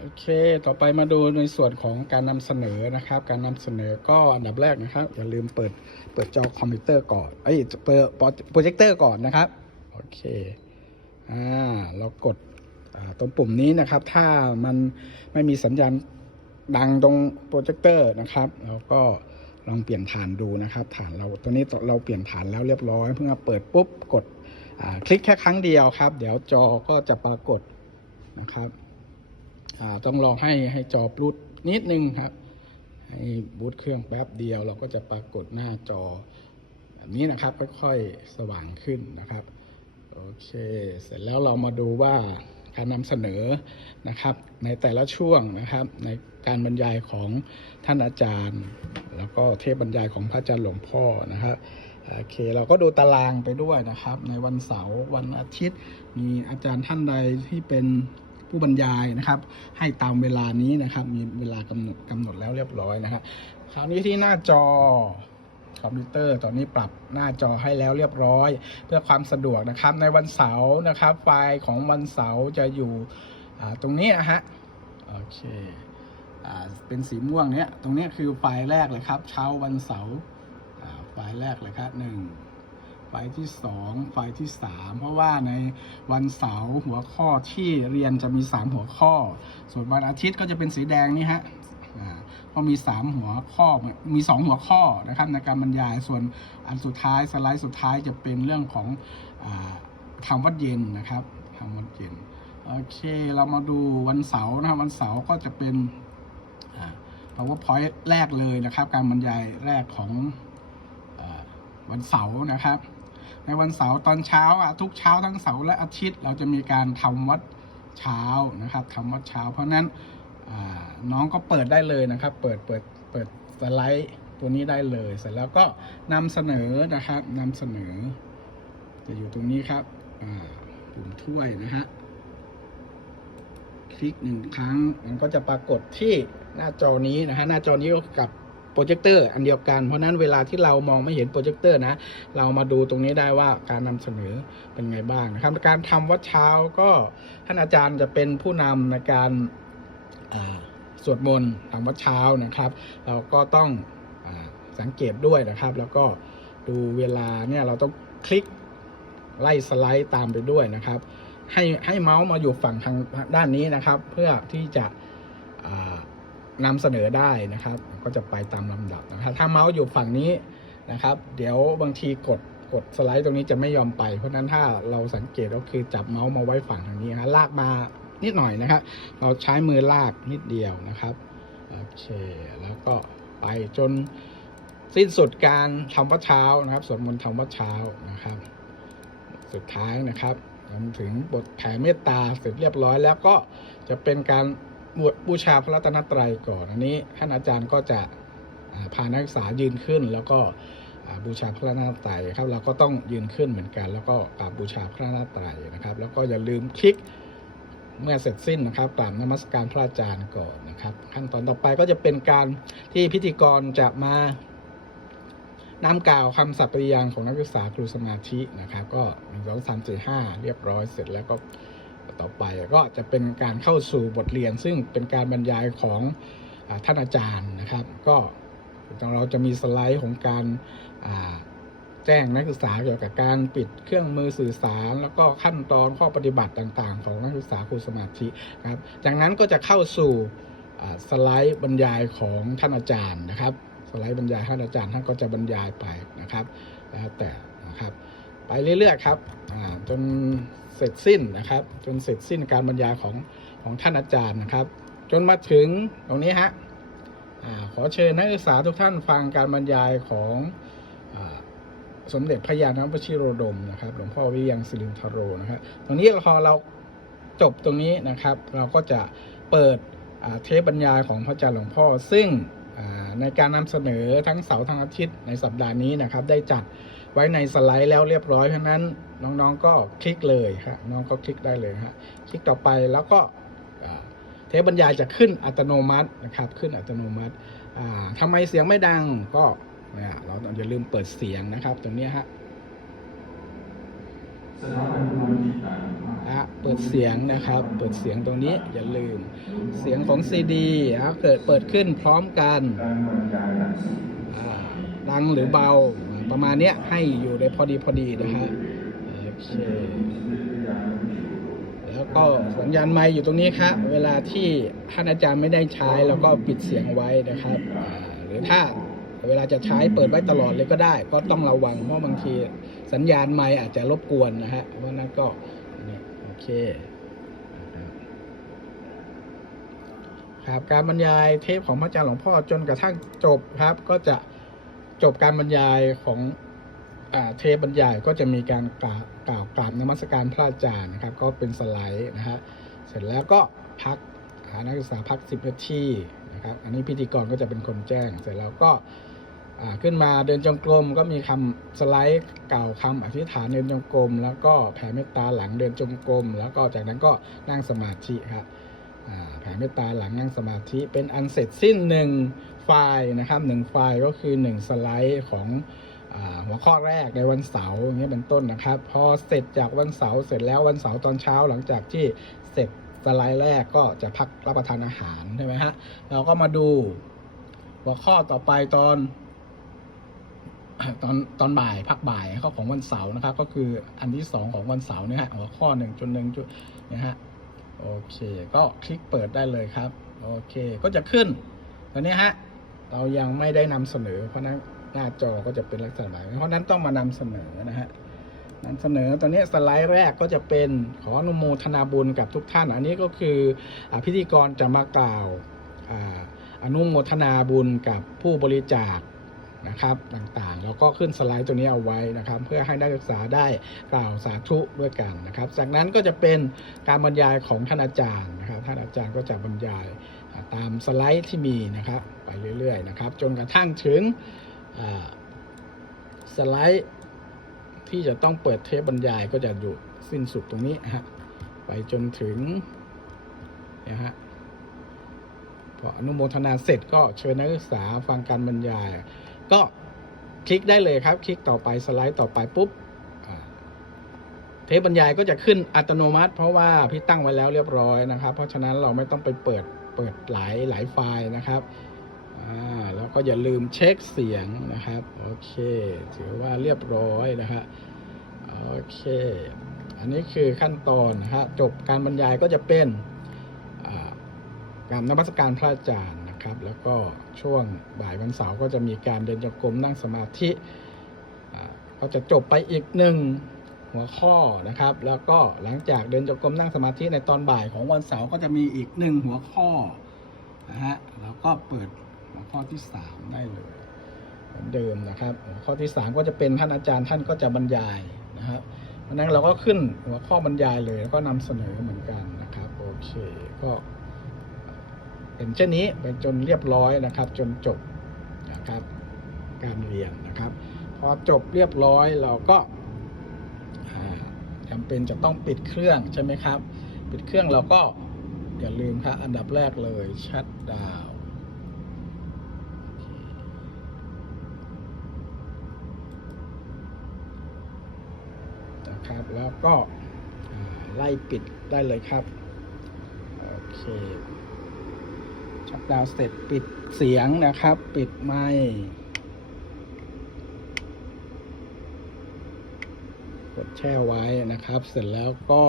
โอเค ต่อไปมาดูในส่วนของการนำเสนอนะครับ การนำเสนอก็อันดับแรกนะครับ อย่าลืมเปิดเปิดจอคอมพิวเตอร์ก่อนเอ้ยเปิดโปรเจคเตอร์ก่อนนะครับ โอเค อ่า เรากดตรงปุ่มนี้นะครับ ถ้ามันไม่มีสัญญาณดังตรงโปรเจคเตอร์นะครับเราก็ลองเปลี่ยนฐานดูนะครับ ฐานเราตัวนี้เราเปลี่ยนฐานแล้วเรียบร้อย เพิ่งเปิดปุ๊บกดคลิกแค่ครั้งเดียวครับ เดี๋ยวจอก็จะปรากฏนะครับ ต้องรองให้ให้จอบูตนิดนึงครับ ให้บูตเครื่องแป๊บเดียว เราก็จะปรากฏหน้าจอแบบนี้นะครับค่อยๆสว่างขึ้นนะครับโอเค เสร็จแล้วเรามาดูว่าการนำเสนอนะครับ ในแต่ละช่วงนะครับ ในการบรรยายของท่านอาจารย์ แล้วก็เทพบรรยายของพระอาจารย์หลวงพ่อนะครับโอเคเราก็ดูตารางไปด้วยนะครับ ในวันเสาร์วันอาทิตย์ มีอาจารย์ท่านใดที่เป็น ผู้บรรยายนะครับ ให้ตามเวลานี้นะครับ มีเวลากำหนดกำหนดแล้วเรียบร้อยนะครับคราวนี้ที่หน้าจอคอมพิวเตอร์ตอนนี้ปรับหน้าจอให้แล้วเรียบร้อย เพื่อความสะดวกนะครับ ในวันเสาร์นะครับ ไฟล์ของวันเสาร์จะอยู่ตรงนี้นะฮะโอเคอเป็นสีม่วงเนี้ยตรงนี้คือไฟล์แรกเลยครับ เช้าวันเสาร์ไฟล์แรกเลยครับหนึ่ง ไฟที่สองไฟที่สามเพราะว่าในวันเสาร์หัวข้อที่เรียนจะมีสามหัวข้อ ส่วนวันอาทิตย์ก็จะเป็นสีแดงนี่ฮะอ่าเพราะมีสามหัวข้อมีสองหัวข้อนะครับในการบรรยายส่วนอันสุดท้ายสไลด์สุดท้ายจะเป็นเรื่องของอาทำวัดเย็นนะครับทำวัดเย็นโอเคเรามาดูวันเสาร์นะครับวันเสาร์ก็จะเป็นอ่า powerpoint แรกเลยนะครับ การบรรยายแรกของอวันเสาร์นะครับ ในวันเสาร์ตอนเช้าอะทุกเช้าทั้งเสาร์และอาทิตย์ เราจะมีการทำวัดเช้านะครับทำวัดเช้า เพราะนั้นน้องก็เปิดได้เลยนะครับ เปิดเปิดเปิดสไลด์ตัวนี้ได้เลย เสร็จแล้วก็นำเสนอนะครับนำเสนอ จะอยู่ตรงนี้ครับปุ่มถ้วยนะฮะคลิกหนึ่งครั้งมันก็จะปรากฏที่หน้าจอนี้นะฮะหน้าจอนี้กับ โปรเจคเตอร์อันเดียวกัน เพราะนั้นเวลาที่เรามองไม่เห็นโปรเจคเตอร์นะ เรามาดูตรงนี้ได้ว่าการนำเสนอเป็นไงบ้างนะครับ การทำวัดเช้าก็ท่านอาจารย์จะเป็นผู้นำในการสวดมนต์ทำวัดเช้านะครับ เราก็ต้องอสังเกตด้วยนะครับ แล้วก็ดูเวลาเนี่ยเราต้องคลิกไล่สไลด์ตามไปด้วยนะครับ ให้ให้เมาส์มาอยู่ฝั่งทางด้านนี้นะครับ เพื่อที่จะ นำเสนอได้นะครับ ก็จะไปตามลำดับนะครับ ถ้าเมาส์อยู่ฝั่งนี้นะครับ เดี๋ยวบางทีกดกดสไลด์ตรงนี้จะไม่ยอมไป เพราะฉะนั้นถ้าเราสังเกตก็คือจับเมาส์มาไว้ฝั่งทางนี้นะลากมานิดหน่อยนะครับ เราใช้มือลากนิดเดียวนะครับโอเคแล้วก็ไปจนสิ้นสุดการทำวัดเช้านะครับสวดมนต์ทำวัดเช้านะครับ สุดท้ายนะครับรวมถึงบทแผ่เมตตาเสร็จเรียบร้อยแล้วก็จะเป็นการ บวชบูชาพระรัตนตรัยก่อน อันนี้ท่านอาจารย์ก็จะพานักศึกษายืนขึ้น แล้วก็บูชาพระรัตนตรัยครับ เราก็ต้องยืนขึ้นเหมือนกัน แล้วก็กราบบูชาพระรัตนตรัยนะครับ แล้วก็อย่าลืมคลิกเมื่อเสร็จสิ้นนะครับกราบนมัสการพระอาจารย์ก่อนนะครับ ขั้นตอนต่อไปก็จะเป็นการที่พิธีกรจะมานำกล่าวคำสัตย์ปฏิญาณของนักศึกษาครูสมาธินะครับ ก็หนึ่งสองสามสี่ห้าเรียบร้อยเสร็จแล้วก็ ต่อไปก็จะเป็นการเข้าสู่บทเรียน ซึ่งเป็นการบรรยายของอท่านอาจารย์นะครับ ก็เราจะมีสไลด์ของการแจ้งนักศึกษาเกี่ยวกับการปิดเครื่องมือสื่อสาร แล้วก็ขั้นตอนข้อปฏิบัติต่าง ๆ ของนักศึกษาครูสมาธิครับจากนั้นก็จะเข้าสู่สไลด์บรรยายของท่านอาจารย์นะครับ สไลด์บรรยายท่านอาจารย์ท่านก็จะบรรยายไปนะครับ แล้วแต่นะครับ ไปเรื่อยๆครับจนเสร็จสิ้นนะครับ จนเสร็จสิ้นการบรรยายของของท่านอาจารย์นะครับ จนมาถึงตรงนี้ฮะอขอเชิญนักศึกษาทุกท่านฟังการบรรยายของอสมเด็จพระยาณวชิโรดมนะครับ หลวงพ่อวิยังสิรินทโรนะครับ ตรงนี้พอเราจบตรงนี้นะครับ เราก็จะเปิดเทปบรรยายของพระอาจารย์หลวงพ่อ ซึ่งในการนำเสนอทั้งเสาร์ทั้งอาทิตย์ในสัปดาห์นี้นะครับ ได้จัด ไว้ในสไลด์แล้วเรียบร้อยเพราะฉะนั้นน้องๆก็คลิกเลยครับน้องก็คลิกได้เลยฮะคลิกต่อไปแล้วก็อ่าเทปบรรยายจะขึ้นอัตโนมัตินะครับขึ้นอัตโนมัติอ่าทำไมเสียงไม่ดังก็เนี่ยเราอย่าลืมเปิดเสียงนะครับ ตรงเนี้ยฮะนะเปิดเสียงนะครับ เปิดเสียงตรงนี้อย่าลืม เสียงของซีดีนะเกิดเปิดขึ้นพร้อมกันอ่าดังหรือเบา ประมาณเนี้ยให้อยู่ในพอดีพอดีนะฮะโอเคแล้วก็สัญญาณไมค์อยู่ตรงนี้ครับเวลาที่ท่านอาจารย์ไม่ได้ใช้แล้วก็ปิดเสียงไว้นะครับหรือถ้าเวลาจะใช้เปิดไว้ตลอดเลยก็ได้ ก็ต้องระวังเพราะบางทีสัญญาณไมค์อาจจะรบกวนนะฮะเพราะนั้นก็โอเคครับการบรรยายเทปของพระอาจารย์หลวงพ่อจนกระทั่งจบครับ ก็จะ จบการบรรยายของอเทปบรรยายก็จะมีการกล่าวกล่าวกราบนมัสการพระอาจารย์นะครับ ก็เป็นสไลด์นะฮะเสร็จแล้วก็พักนักศึกษาพัก10นาทีนะครับ อันนี้พิธีกรก็จะเป็นคนแจ้ง เสร็จแล้วก็ขึ้นมาเดินจงกรมก็มีคำสไลด์กล่าวคำอธิษฐานเดินจงกรมแล้วก็แผ่เมตตาหลังเดินจงกรมแล้วก็จากนั้นก็นั่งสมาธิครับ แผ่เมตตาหลังนั่งสมาธิเป็นอันเสร็จสิ้นหนึ่งไฟล์นะครับหนึ่งไฟล์ก็คือหนึ่งสไลด์ของหัวข้อแรกในวันเสาร์อย่างเงี้ยเป็นต้นนะครับ พอเสร็จจากวันเสาร์เสร็จแล้ววันเสาร์ตอนเช้าหลังจากที่เสร็จสไลด์แรกก็จะพักรับประทานอาหารใช่ไหมฮะเราก็มาดูหัวข้อต่อไปตอนตอนตอนบ่ายพักบ่ายข้อของวันเสาร์นะครับ ก็คืออันที่สองของวันเสาร์เนี่ยฮะหัวข้อหนึ่งจุดหนึ่งจุดนะฮะ โอเคก็คลิกเปิดได้เลยครับ โอเคก็จะขึ้นตอนนี้ฮะเรายังไม่ได้นำเสนอ เพราะนั้นหน้าจอก็จะเป็นลักษณะเพราะนั้นต้องมานำเสนอนะฮะนำเสนอตอนนี้สไลด์แรกก็จะเป็นขออนุโมทนาบุญกับทุกท่าน อันนี้ก็คืออพิธีกรจะมากล่าวออนุโมทนาบุญกับผู้บริจาค นะครับต่างๆ แล้วก็ขึ้นสไลด์ตัวนี้เอาไว้นะครับ เพื่อให้นักศึกษาได้กล่าวสาธุด้วยกันนะครับ จากนั้นก็จะเป็นการบรรยายของท่านอาจารย์นะครับ ท่านอาจารย์ก็จะบรรยายตามสไลด์ที่มีนะครับ ไปเรื่อยๆนะครับ จนกระทั่งถึงสไลด์ที่จะต้องเปิดเทปบรรยายก็จะอยู่สิ้นสุดตรงนี้นะฮะไปจนถึงนะฮะพออนุโมทนาเสร็จก็เชิญนักศึกษาฟังการบรรยาย ก็คลิกได้เลยครับ คลิกต่อไปสไลด์ต่อไปปุ๊บเทปบรรยายก็จะขึ้นอัตโนมัติ เพราะว่าพี่ตั้งไว้แล้วเรียบร้อยนะครับ เพราะฉะนั้นเราไม่ต้องไปเปิดเปิดหลายหลายไฟล์นะครับแล้วก็อย่าลืมเช็คเสียงนะครับ โอเค ถือว่าเรียบร้อยนะฮะโอเค อันนี้คือขั้นตอนนะฮะจบการบรรยายก็จะเป็นการนมัสการพระอาจารย์ นะครับ แล้วก็ช่วงบ่ายวันเสาร์ก็จะมีการเดินจงกรมนั่งสมาธิก็จะจบไปอีกหนึ่งหัวข้อนะครับ แล้วก็หลังจากเดินจงกรมนั่งสมาธิในตอนบ่ายของวันเสาร์ก็จะมีอีกหนึ่งหัวข้อนะฮะแล้วก็เปิดหัวข้อที่สามได้เลยเหมือนเดิมนะครับ หัวข้อที่สามก็จะเป็นท่านอาจารย์ท่านก็จะบรรยายนะครับเพราะฉะนั้นเราก็ขึ้นหัวข้อ บรรยายเลยแล้วก็นำเสนอเหมือนกันนะครับ โอเคก็ เป็นเช่นนี้เป็นจนเรียบร้อยนะครับ จนจบนะครับการเรียนนะครับ พอจบเรียบร้อยเราก็าจำเป็นจะต้องปิดเครื่องใช่ไหมครับ ปิดเครื่องเราก็อย่าลืมครับอันดับแรกเลยชัดดาวนะครับแล้วก็ไล่ปิดได้เลยครับ โอเค ชัดดาวเสร็จปิดเสียงนะครับ ปิดไมค์กดแช่ไว้นะครับ เสร็จแล้วก็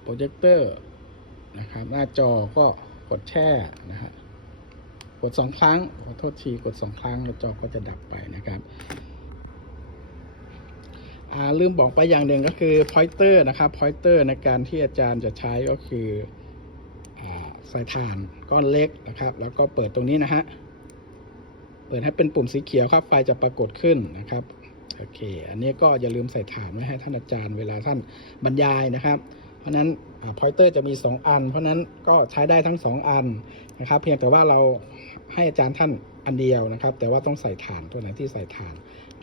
โปรเจคเตอร์นะครับ หน้าจอก็กดแช่นะฮะกดสองครั้งขอโทษทีกดสองครั้งแล้วจอก็จะดับไปนะครับอ่าลืมบอกไปอย่างหนึ่งก็คือ pointer นะครับ pointer ในการที่อาจารย์จะใช้ก็คือ สายถ่านก้อนเล็กนะครับ แล้วก็เปิดตรงนี้นะฮะ เปิดให้เป็นปุ่มสีเขียวครับ ไฟจะปรากฏขึ้นนะครับ โอเค อันนี้ก็อย่าลืมใส่ฐานไว้ให้ท่านอาจารย์เวลาท่านบรรยายนะครับ เพราะฉะนั้นพอยเตอร์จะมี 2 อัน เพราะฉะนั้นก็ใช้ได้ทั้ง 2 อันนะครับ เพียงแต่ว่าเราให้อาจารย์ท่านอันเดียวนะครับ แต่ว่าต้องใส่ฐานตัวไหนที่ใส่ฐาน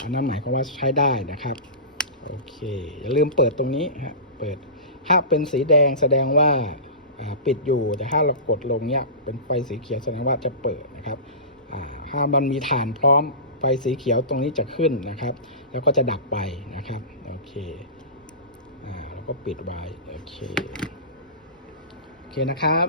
อันนั้นหมายความว่าใช้ได้นะครับ โอเค อย่าลืมเปิดตรงนี้ฮะ เปิด ถ้าเป็นสีแดงแสดงว่า ปิดอยู่แต่ถ้าเรากดลงเนี้ยเป็นไฟสีเขียวแสดงว่าจะเปิดนะครับถ้ามันมีฐานพร้อมไฟสีเขียวตรงนี้จะขึ้นนะครับ แล้วก็จะดับไปนะครับโอเคอแล้วก็ปิดไว้โอเคโอเคนะครับ